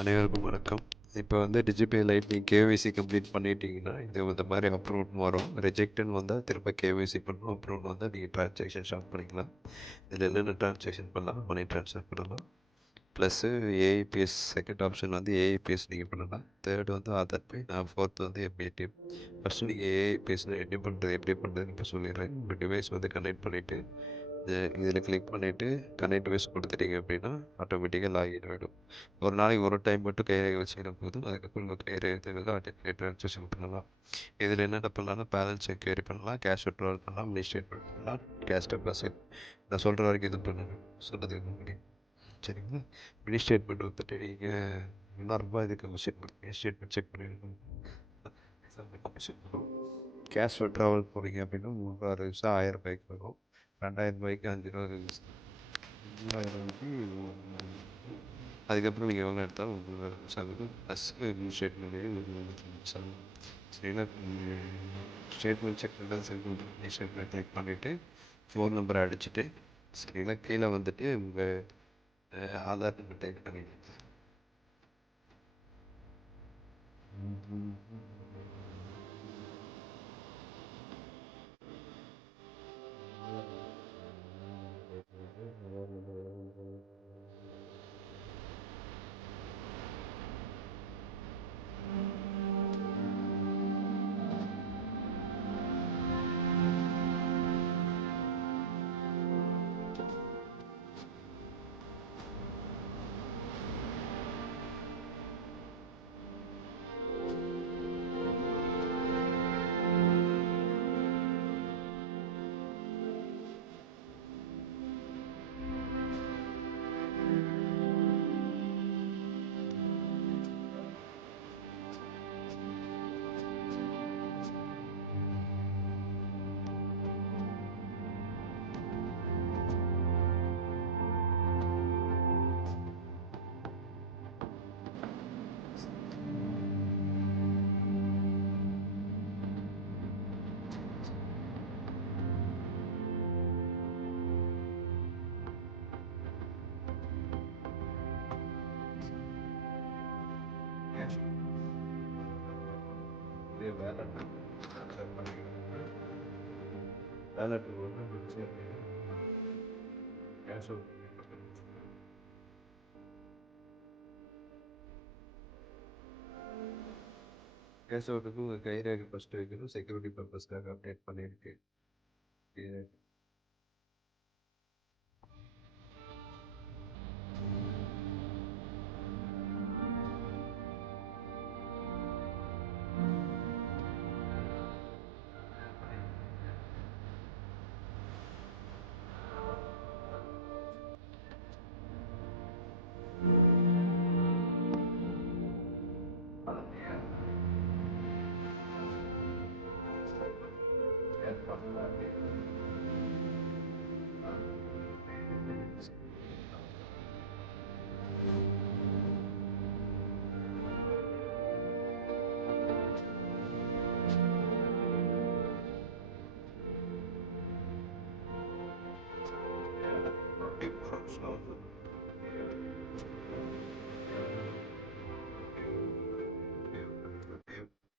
அனைவருக்கும் வணக்கம். இப்போ வந்து டிஜிபே லைட் நீங்க கேஒய்சி கம்ப்ளீட் பண்ணிட்டீங்கன்னா, இந்த மாரி அப்ரூவ்ட்ன்னு வரும். ரிஜெக்ட்ன்னு வந்தா திரும்ப கேஒய்சி பண்ணணும். அப்ரூவ்ட்ன்னு வந்தா நீங்க ட்ரான்சாக்ஷன் ஸ்டார்ட் பண்ணிக்கலாம். இதில என்னென்ன ட்ரான்சாக்ஷன் பண்ணலாம்? மணி ட்ரான்ஸ்ஃபர் பண்ணலாம். ப்ளஸ்ஸு ஏஐபிஎஸ் செகண்ட் ஆப்ஷன் வந்து ஏஐபிஎஸ் நீங்க பண்ணலாம். தேர்ட் வந்து ஆதார் பே. ஃபோர்த் வந்து எம்ஏடிஎம். ஃபர்ஸ்ட்டு நீங்க ஏஐபிஎஸ்ல எப்படி பண்றதுன்னு இப்ப சொல்லிடுறேன். உங்க டிவைஸ் வந்து கனெக்ட் பண்ணிட்டு இதில் கிளிக் பண்ணிவிட்டு கனெக்ட் வைஸ் கொடுத்துட்டீங்க அப்படின்னா ஆட்டோமேட்டிக்காக லாகின் ஆகிடும். ஒரு நாளைக்கு ஒரு டைம் மட்டும் கைரேகை வச்சுக்கிற போதும். அதுக்கப்புறம் உங்கள் கைரேகை ஆட்டோமேட்டிக் ட்ரான்சாக்ஷன் பண்ணலாம். இதில் என்னென்ன பண்ணலாம்னா பேலன்ஸ் என்கொயரி பண்ணலாம், கேஷ் விட்ராவல் பண்ணலாம், மணி ஸ்டேட்மெண்ட் பண்ணலாம், கேஷ் டெபாசிட். நான் சொல்கிற வரைக்கும் இது பண்ணுங்க, சொல்கிறதுக்கு முடியும். சரிங்களா? மினி ஸ்டேட்மெண்ட் வந்துட்டு நீங்கள் முன்னாரூபா இதுக்கு மினி ஸ்டேட்மெண்ட் செக் பண்ணிடணும். கேஷ் விட்ராவல் போகிறீங்க அப்படின்னா 3-6 நிமிஷம் 1000 ரூபாய்க்கு வரும். 2000 ரூபாய்க்கு 5 ரூபா 3000 ரூபாய்க்கு அதுக்கப்புறம் நீங்கள் எவ்வளோ எடுத்தாலும் உங்களுக்கு சாகுது. ப்ளஸ் ஸ்டேட்மெண்ட் சாகும். சரிங்களா? ஸ்டேட்மெண்ட் செக் பண்ணுறது சரி. ஸ்டேட்மெண்ட் செக் பண்ணிவிட்டு ஃபோன் நம்பரை அடிச்சுட்டு சரிங்களா, கீழே வந்துட்டு உங்கள் ஆதார் நம்பர் டைப் பண்ணிவிட்டு இதே வேலை ட்ரான்ஸ்ஃபர் பண்ணிக்கிறதுக்கு வேலை வந்து முடிச்சு அப்படின்னா கேஷ் அவுட் கேஷ் அவுட்டுக்கு உங்கள் கைரேகை ஃபஸ்ட்டு வைக்கணும். செக்யூரிட்டி பர்பஸ்க்காக அப்டேட் பண்ணியிருக்கு. இது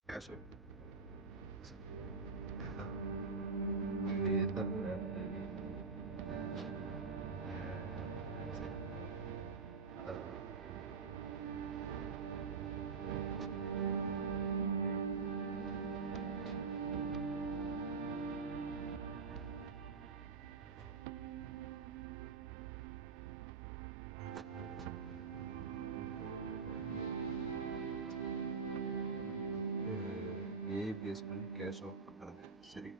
கேஷ் அவுட் ஏபிஎஸ் பண்ணி கேஷ் அவுட் பண்ணுறது. சரி,